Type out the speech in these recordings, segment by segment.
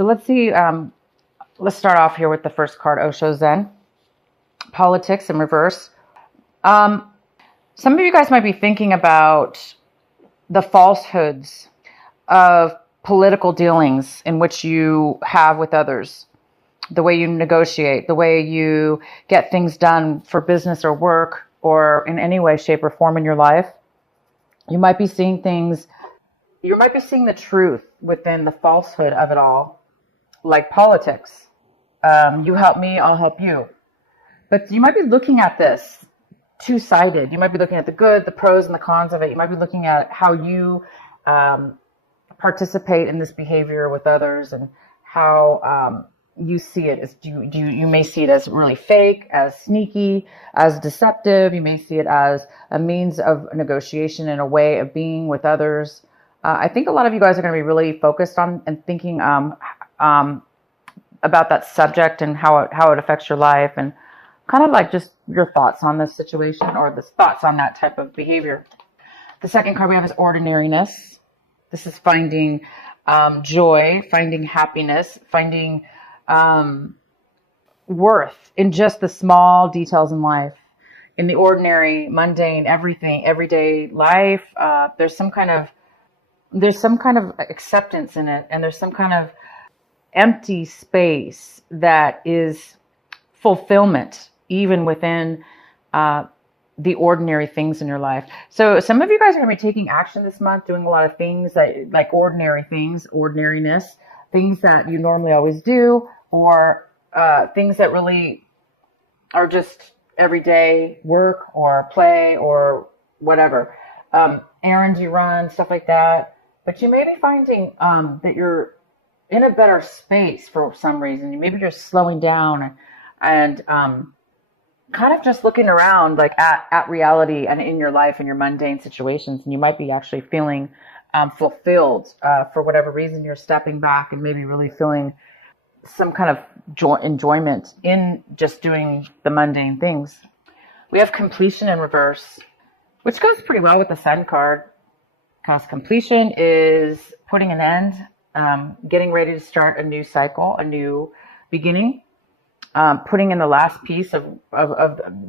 So let's see. Let's start off here with the first card, Osho Zen. Politics in reverse. Some of you guys might be thinking about the falsehoods of political dealings in which you have with others, the way you negotiate, the way you get things done for business or work or in any way, shape, or form in your life. You might be seeing things, you might be seeing the truth within the falsehood of it all, like politics. You help me, I'll help you. But you might be looking at this two-sided. You might be looking at the good, the pros, and the cons of it. You might be looking at how you participate in this behavior with others and how you see it as you may see it as really fake, as sneaky, as deceptive. You may see it as a means of negotiation and a way of being with others. I think a lot of you guys are going to be really focused on and thinking about that subject and how it affects your life, and kind of like just your thoughts on this situation or the thoughts on that type of behavior. The second card we have is ordinariness. This is finding joy, finding happiness, finding worth in just the small details in life, in the ordinary, mundane, everything, everyday life. There's some kind of acceptance in it, and there's some kind of empty space that is fulfillment, even within the ordinary things in your life. So some of you guys are going to be taking action this month, doing a lot of things that, like ordinary things, ordinariness, things that you normally always do, or things that really are just everyday work or play or whatever. Errands you run, stuff like that. But you may be finding that you're in a better space for some reason. Maybe you're slowing down and kind of just looking around like at reality and in your life and your mundane situations. And you might be actually feeling fulfilled for whatever reason. You're stepping back and maybe really feeling some kind of enjoyment in just doing the mundane things. We have completion in reverse, which goes pretty well with the Sun card, because completion is putting an end, getting ready to start a new cycle, a new beginning, putting in the last piece of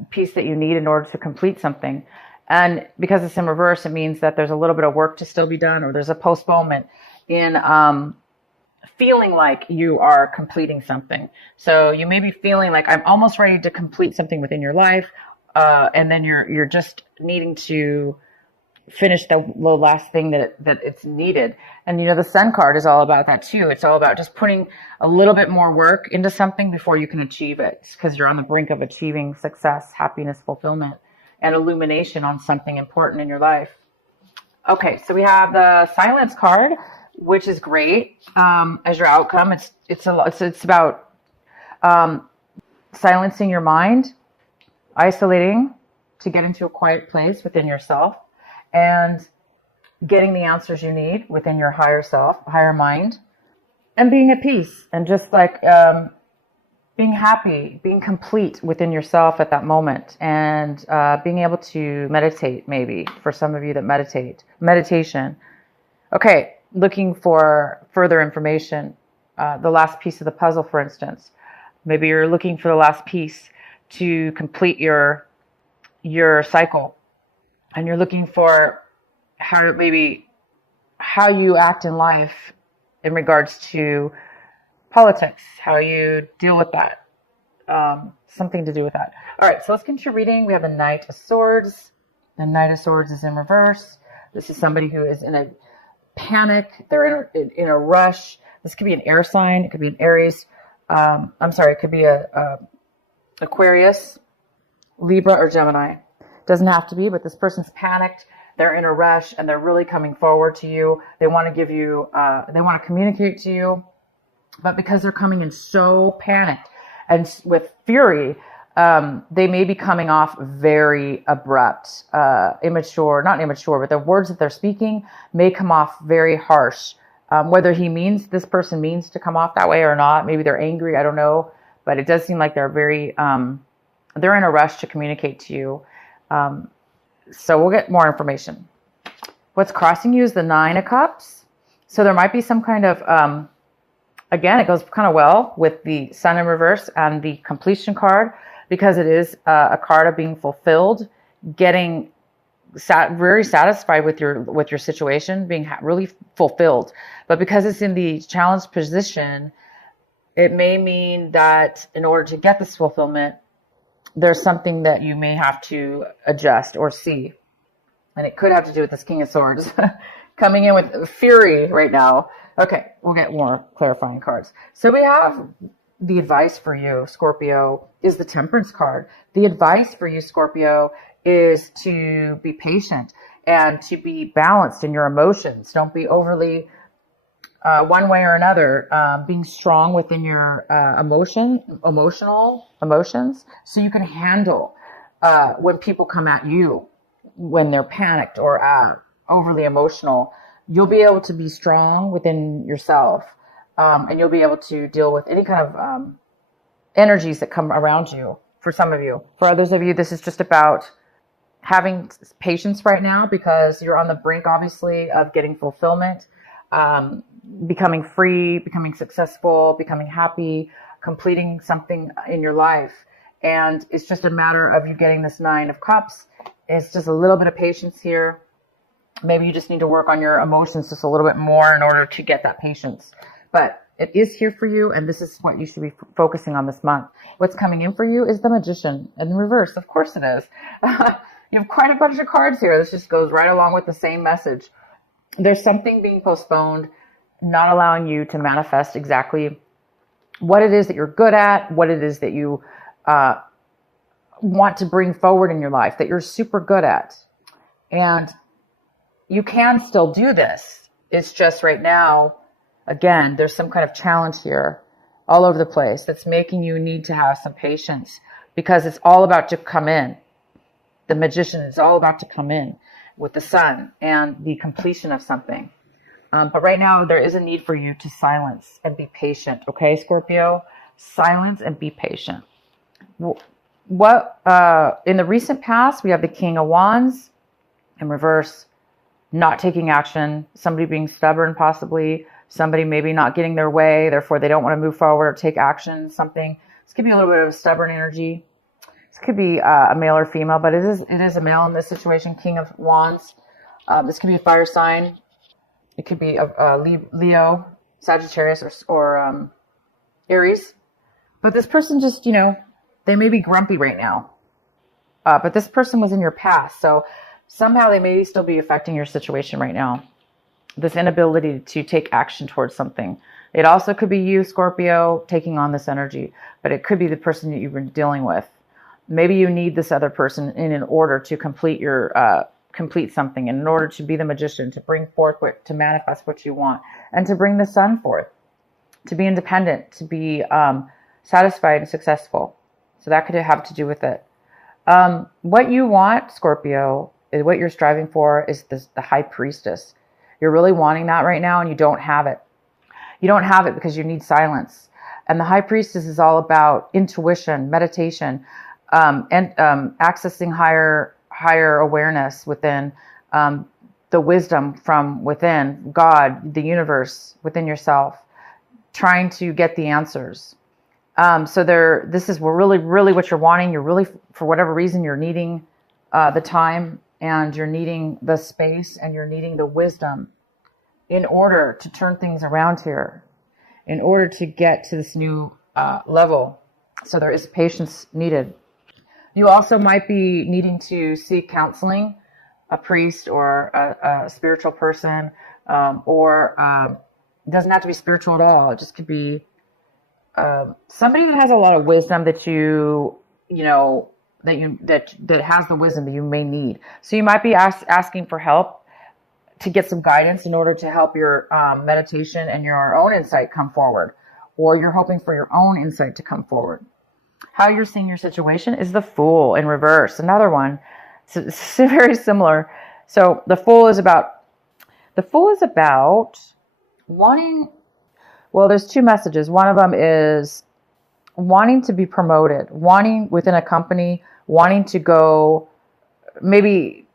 piece that you need in order to complete something. And because it's in reverse, it means that there's a little bit of work to still be done, or there's a postponement in feeling like you are completing something. So you may be feeling like I'm almost ready to complete something within your life, and then you're just needing to finish the last thing that it's needed. And the Sun card is all about that too. It's all about just putting a little bit more work into something before you can achieve it, because you're on the brink of achieving success, happiness, fulfillment, and illumination on something important in your life. Okay, so we have the Silence card, which is great as your outcome. It's about silencing your mind, isolating to get into a quiet place within yourself, and getting the answers you need within your higher self, higher mind, and being at peace, and just like being happy, being complete within yourself at that moment, and being able to meditate, maybe for some of you that meditation. Okay, looking for further information, the last piece of the puzzle, for instance. Maybe you're looking for the last piece to complete your cycle, and you're looking for how you act in life in regards to politics, how you deal with that, something to do with that. All right, so let's get into reading. We have the Knight of Swords. The Knight of Swords is in reverse. This is somebody who is in a panic. They're in a rush. This could be an air sign. It could be an Aries. It could be a Aquarius, Libra, or Gemini. Doesn't have to be, but this person's panicked. They're in a rush, and they're really coming forward to you. They want to give you, they want to communicate to you, but because they're coming in so panicked and with fury, they may be coming off very abrupt, not immature, but the words that they're speaking may come off very harsh. Whether this person means to come off that way or not, maybe they're angry, I don't know, but it does seem like they're very, they're in a rush to communicate to you. So we'll get more information. What's crossing you is the Nine of Cups. So there might be some kind of again, it goes kind of well with the Sun in reverse and the completion card, because it is a card of being fulfilled, getting very satisfied with your situation, being really fulfilled. But because it's in the challenged position, it may mean that in order to get this fulfillment, there's something that you may have to adjust or see. And it could have to do with this King of Swords coming in with fury right now. Okay, we'll get more clarifying cards. So we have the advice for you, Scorpio, is the Temperance card. The advice for you, Scorpio, is to be patient and to be balanced in your emotions. Don't be overly one way or another, being strong within your emotional emotions, so you can handle when people come at you when they're panicked or overly emotional. You'll be able to be strong within yourself, and you'll be able to deal with any kind of energies that come around you. For some of you, for others of you, this is just about having patience right now, because you're on the brink, obviously, of getting fulfillment, becoming free, becoming successful, becoming happy, completing something in your life. And it's just a matter of you getting this Nine of Cups. It's just a little bit of patience here. Maybe you just need to work on your emotions just a little bit more in order to get that patience. But it is here for you, and this is what you should be focusing on this month. What's coming in for you is the Magician in reverse. Of course it is. You have quite a bunch of cards here. This just goes right along with the same message. There's something being postponed, not allowing you to manifest exactly what it is that you're good at, what it is that you want to bring forward in your life, that you're super good at. And you can still do this. It's just right now, again, there's some kind of challenge here all over the place that's making you need to have some patience, because it's all about to come in. The Magician is all about to come in with the Sun and the completion of something. But right now, there is a need for you to silence and be patient. Okay, Scorpio? Silence and be patient. What in the recent past, we have the King of Wands in reverse, not taking action, somebody being stubborn, possibly somebody maybe not getting their way, therefore they don't want to move forward or take action, something. This could be a little bit of a stubborn energy. This could be a male or female, but it is a male in this situation, King of Wands. This could be a fire sign. It could be a Leo, Sagittarius, or Aries. But this person just, they may be grumpy right now. But this person was in your past, so somehow they may still be affecting your situation right now. This inability to take action towards something. It also could be you, Scorpio, taking on this energy, but it could be the person that you've been dealing with. Maybe you need this other person in order to complete your complete something, in order to be the Magician, to bring forth to manifest what you want, and to bring the Sun forth, to be independent, to be satisfied and successful. So that could have to do with it. What you want, Scorpio, is what you're striving for, is the High Priestess. You're really wanting that right now, and you don't have it. You don't have it because you need silence. And the High Priestess is all about intuition, meditation, and accessing higher awareness within, the wisdom from within, God, the universe, within yourself, trying to get the answers. So this is really, really what you're wanting. You're really, for whatever reason, you're needing the time, and you're needing the space, and you're needing the wisdom in order to turn things around here, in order to get to this new level. So there is patience needed. You also might be needing to seek counseling, a priest or a spiritual person, or it doesn't have to be spiritual at all. It just could be somebody that has a lot of wisdom that that has the wisdom that you may need. So you might be asking for help to get some guidance in order to help your meditation and your own insight come forward, or you're hoping for your own insight to come forward. How you're seeing your situation is the Fool in reverse. Another one. It's very similar. So the Fool is about wanting, well, there's two messages. One of them is wanting to be promoted, wanting within a company, wanting to go, maybe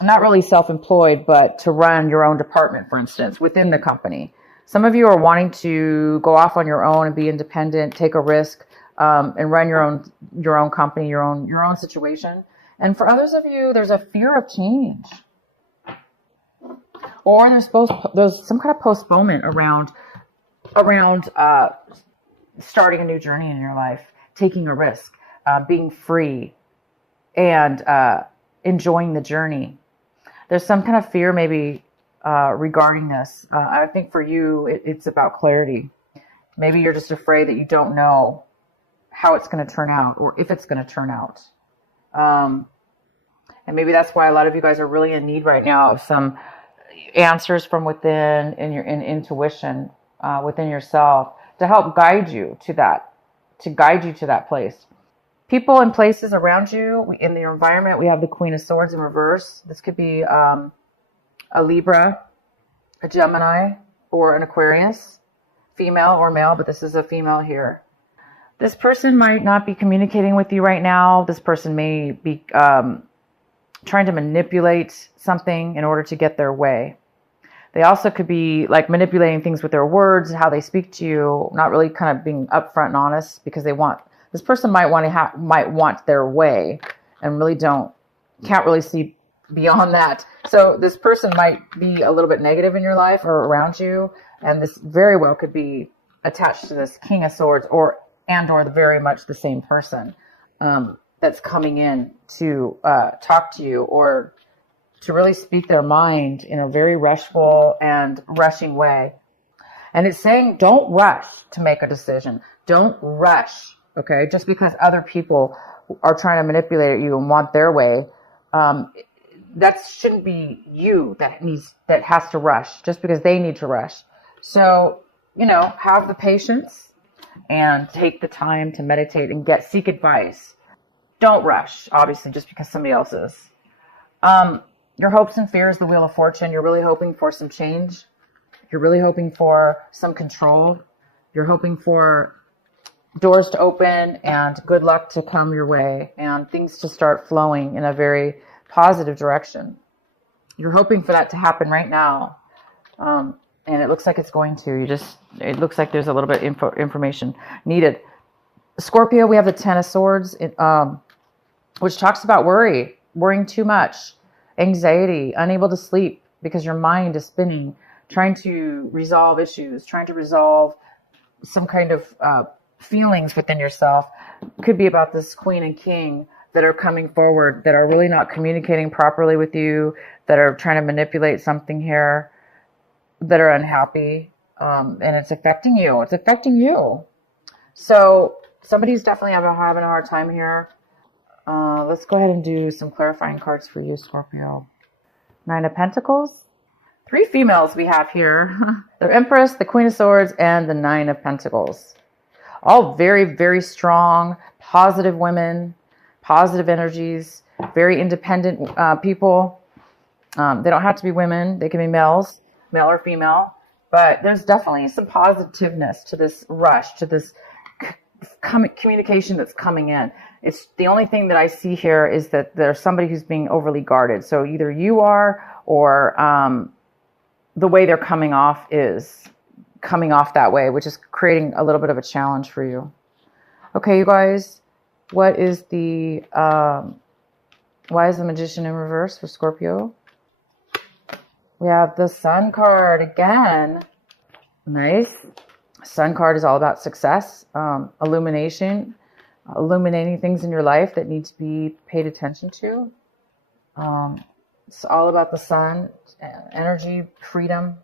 not really self-employed, but to run your own department, for instance, within the company. Some of you are wanting to go off on your own and be independent, take a risk, and run your own company, your own situation. And for others of you, there's a fear of change, or there's some kind of postponement around starting a new journey in your life, taking a risk, being free, and enjoying the journey. There's some kind of fear maybe regarding this. I think for you, it's about clarity. Maybe you're just afraid that you don't know how it's going to turn out or if it's going to turn out. And maybe that's why a lot of you guys are really in need right now of some answers from within in your intuition within yourself to help guide you to that place. People and places around you in the environment. We have the Queen of Swords in reverse. This could be a Libra, a Gemini, or an Aquarius, female or male, but this is a female here. This person might not be communicating with you right now. This person may be trying to manipulate something in order to get their way. They also could be like manipulating things with their words, how they speak to you, not really kind of being upfront and honest because this person might want their way and really can't really see beyond that. So this person might be a little bit negative in your life or around you, and this very well could be attached to this King of Swords or very much the same person that's coming in to talk to you or to really speak their mind in a very rushing way. And it's saying, don't rush to make a decision. Don't rush, okay? Just because other people are trying to manipulate you and want their way, that shouldn't be you that has to rush just because they need to rush. So, have the patience and take the time to meditate and seek advice. Don't rush, obviously, just because somebody else is. Your hopes and fears, the Wheel of Fortune. You're really hoping for some change. You're really hoping for some control. You're hoping for doors to open and good luck to come your way and things to start flowing in a very positive direction. You're hoping for that to happen right now. And it looks like it's going to. It looks like there's a little bit of information needed. Scorpio, we have the Ten of Swords, which talks about worrying too much, anxiety, unable to sleep because your mind is spinning, trying to resolve issues, trying to resolve some kind of feelings within yourself. Could be about this Queen and King that are coming forward, that are really not communicating properly with you, that are trying to manipulate something here, that are unhappy, and it's affecting you. It's affecting you. So somebody's definitely having a hard time here. Let's go ahead and do some clarifying cards for you, Scorpio. Nine of Pentacles. 3 females we have here. The Empress, the Queen of Swords, and the Nine of Pentacles. All very, very strong, positive women, positive energies, very independent people. They don't have to be women. They can be males, male or female. But there's definitely some positiveness to this rush, to this communication that's coming in. It's the only thing that I see here is that there's somebody who's being overly guarded. So either you are, or the way they're coming off is coming off that way, which is creating a little bit of a challenge for you. Okay, you guys, why is the Magician in reverse for Scorpio? We have the Sun card again. Nice. Sun card is all about success, illuminating things in your life that need to be paid attention to. It's all about the sun, energy, freedom.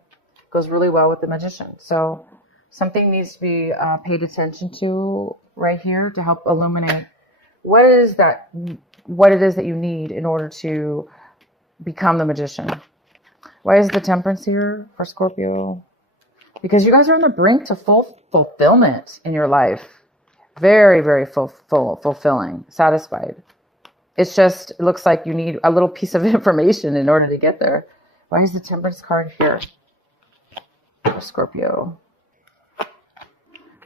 Goes really well with the Magician. So something needs to be paid attention to right here to help illuminate what it is that you need in order to become the Magician. Why is the Temperance here for Scorpio? Because you guys are on the brink to full fulfillment in your life. Very, very fulfilling, satisfied. It looks like you need a little piece of information in order to get there. Why is the Temperance card here for Scorpio?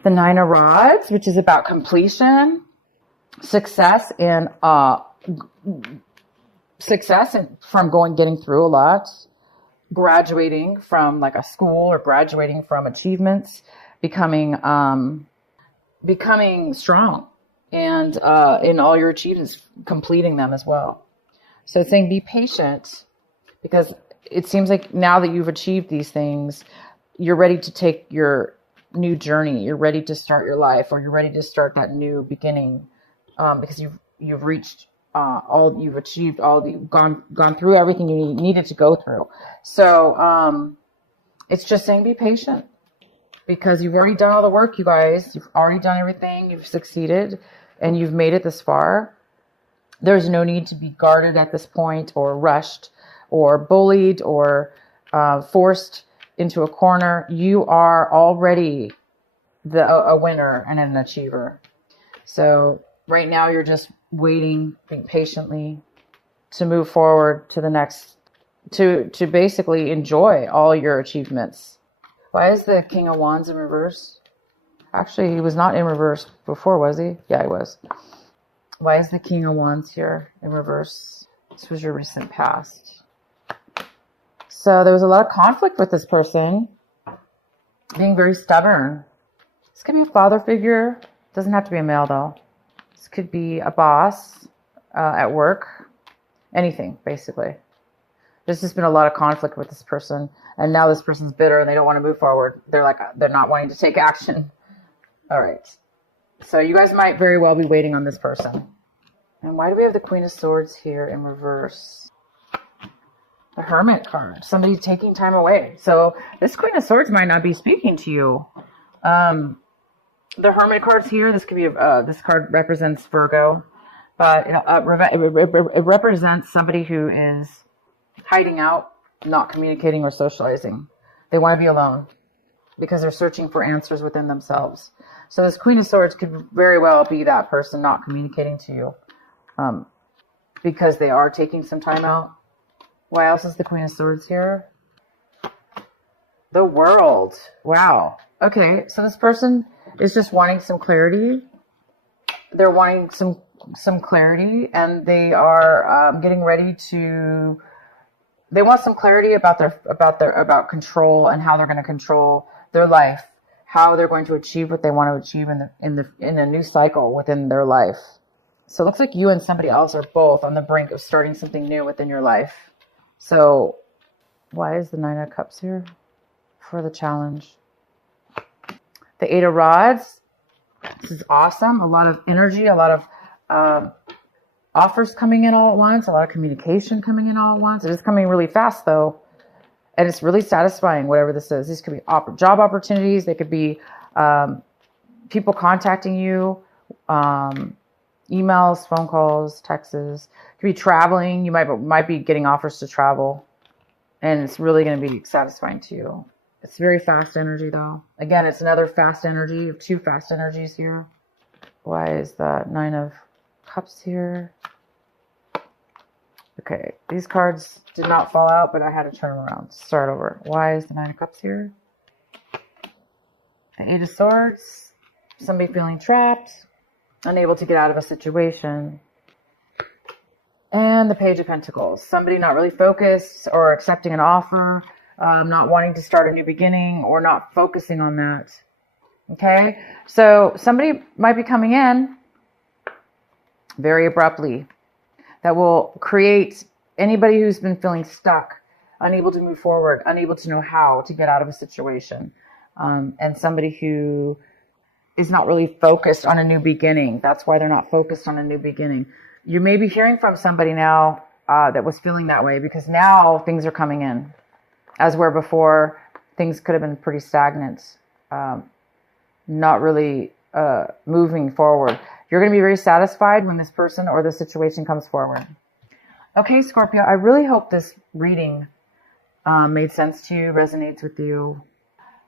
The Nine of Rods, which is about completion, success, and from getting through a lot. graduating from like a school or graduating from achievements, becoming strong, and in all your achievements, completing them as well. So it's saying be patient, because it seems like now that you've achieved these things, you're ready to take your new journey. You're ready to start your life, or you're ready to start that new beginning, because you've reached you've achieved you've gone through everything you needed to go through. So it's just saying be patient, because you've already done all the work, you guys. You've already done everything. You've succeeded, and you've made it this far. There's no need to be guarded at this point, or rushed, or bullied, or forced into a corner. You are already a winner and an achiever. So right now you're just waiting patiently to move forward to the next, to basically enjoy all your achievements. Why is the King of Wands in reverse? Actually, he was not in reverse before, was he? Yeah, he was. Why is the King of Wands here in reverse? This was your recent past. So there was a lot of conflict with this person, being very stubborn. This could be a father figure. Doesn't have to be a male, though. This could be a boss at work. Anything, basically. There's just been a lot of conflict with this person, and now this person's bitter and they don't want to move forward. They're not wanting to take action. All right. So you guys might very well be waiting on this person. And why do we have the Queen of Swords here in reverse? The Hermit card. Somebody taking time away. So this Queen of Swords might not be speaking to you. The Hermit card's here. This could be this card represents Virgo, but it represents somebody who is hiding out, not communicating or socializing. They want to be alone because they're searching for answers within themselves. So this Queen of Swords could very well be that person not communicating to you, because they are taking some time out. Why else is the Queen of Swords here? The World. Wow. Okay, so this person is just wanting some clarity. They're wanting some clarity, and they are getting ready to. They want some clarity about control, and how they're going to control their life, how they're going to achieve what they want to achieve in a new cycle within their life. So it looks like you and somebody else are both on the brink of starting something new within your life. So why is the Nine of Cups here for the challenge? The Eight of Rods. This is awesome. A lot of energy, a lot of offers coming in all at once, a lot of communication coming in all at once. It is coming really fast, though. And it's really satisfying, whatever this is. These could be job opportunities. They could be people contacting you, emails, phone calls, texts. It could be traveling. You might be getting offers to travel. And it's really going to be satisfying to you. It's very fast energy, though. Again, it's another fast energy. You have two fast energies here. Why is the Nine of Cups here? Okay, these cards did not fall out, but I had to turn them around. Start over. Why is the Nine of Cups here? The Eight of Swords. Somebody feeling trapped, unable to get out of a situation. And the Page of Pentacles. Somebody not really focused or accepting an offer, not wanting to start a new beginning, or not focusing on that. Okay, so somebody might be coming in very abruptly. That will create anybody who's been feeling stuck, unable to move forward, unable to know how to get out of a situation. And somebody who is not really focused on a new beginning. That's why they're not focused on a new beginning. You may be hearing from somebody now that was feeling that way, because now things are coming in. As where before, things could have been pretty stagnant, not really moving forward. You're going to be very satisfied when this person or the situation comes forward. Okay, Scorpio, I really hope this reading made sense to you, resonates with you.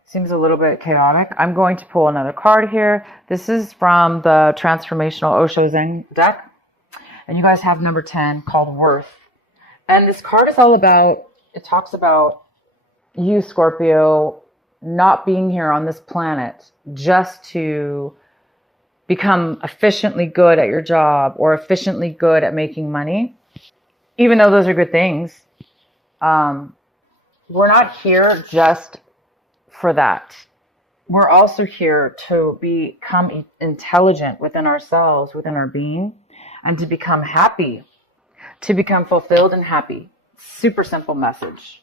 Seems a little bit chaotic. I'm going to pull another card here. This is from the Transformational Osho Zen deck. And you guys have number 10 called Worth. And this card is all about, it talks about you, Scorpio, not being here on this planet just to become efficiently good at your job or efficiently good at making money, even though those are good things. we're not here just for that. We're also here to become intelligent within ourselves, within our being, and to become happy, to become fulfilled and happy. Super simple message.